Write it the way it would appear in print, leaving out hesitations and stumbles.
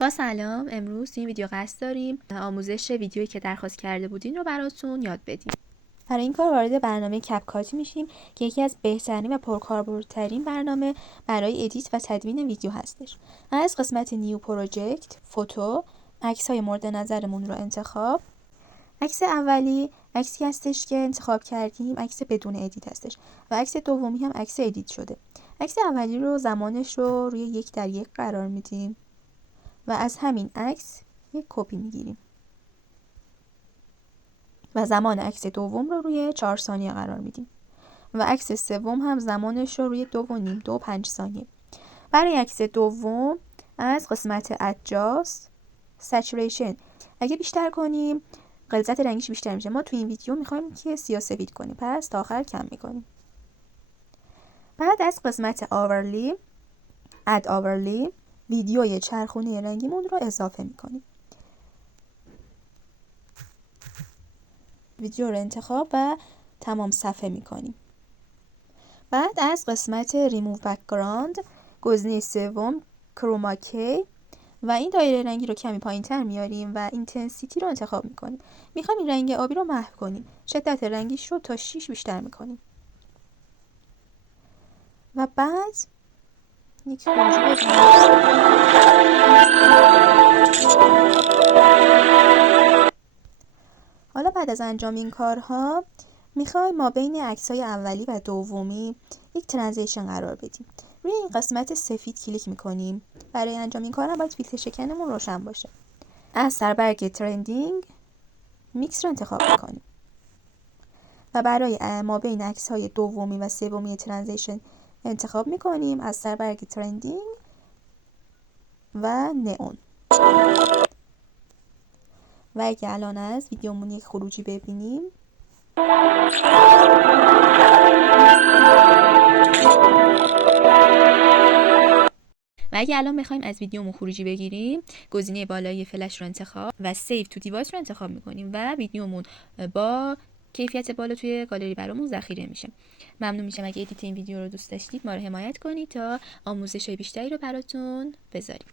با سلام. امروز این ویدیو قصد داریم آموزش ویدیویی که درخواست کرده بودین رو براتون یاد بدیم. برای این کار وارد برنامه کپکاتی میشیم که یکی از بهترین و پرکاربردترین برنامه برای ادیت و تدوین ویدیو هستش. از قسمت نیو پروژکت، فوتو، عکس‌های مورد نظرمون رو انتخاب. عکس اولی عکسی هستش که انتخاب کردیم، عکس بدون ادیت هستش و عکس دومی هم عکس ادیت شده. عکس اولی رو زمانش رو روی 1:1 قرار میدیم و از همین عکس یک کپی میگیریم و زمان عکس دوم رو روی 4 ثانیه قرار میدیم و عکس سوم هم زمانش رو روی 2.5 ثانیه. برای عکس دوم از قسمت adjust saturation اگه بیشتر کنیم غلظت رنگیش بیشتر میشه. ما تو این ویدیو میخوایم که سیاه‌سفید کنیم، پس تا آخر کم میکنیم. بعد از قسمت overlay add overlay ویدیوی چرخونه رنگیمون رو اضافه میکنیم. ویدیو رو انتخاب و تمام صفحه میکنیم. بعد از قسمت ریموو بک‌گراند گزینه سوم کروما کی و این دایره رنگی رو کمی پایین تر میاریم و اینتنسیتی رو انتخاب میکنیم. میخوایم این رنگ آبی رو محو کنیم. شدت رنگیش رو تا 6 بیشتر میکنیم و بعد یک خروجی بزنیم. حالا بعد از انجام این کارها میخوایم ما بین عکس‌های اولی و دومی یک ترانزیشن قرار بدیم. روی این قسمت سفید کلیک میکنیم. برای انجام این کار هم باید فیلتر شکنمون روشن باشه. از سربرگ ترندینگ میکس رو انتخاب میکنیم و برای ما بین عکس‌های دومی و سومی ترانزیشن انتخاب میکنیم از سربرگ ترندینگ و نئون. و اگه الان از ویدیومون یک خروجی ببینیم و اگه الان بخوایم از ویدیومون خروجی بگیریم گزینه بالایی فلش رو انتخاب و سیو تو دیوایس رو انتخاب میکنیم و ویدیومون با کیفیت بالا توی گالری برامون ذخیره میشه. ممنون میشم اگه ادیت این ویدیو رو دوست داشتید ما رو حمایت کنید تا آموزش‌های بیشتری رو براتون بذاریم.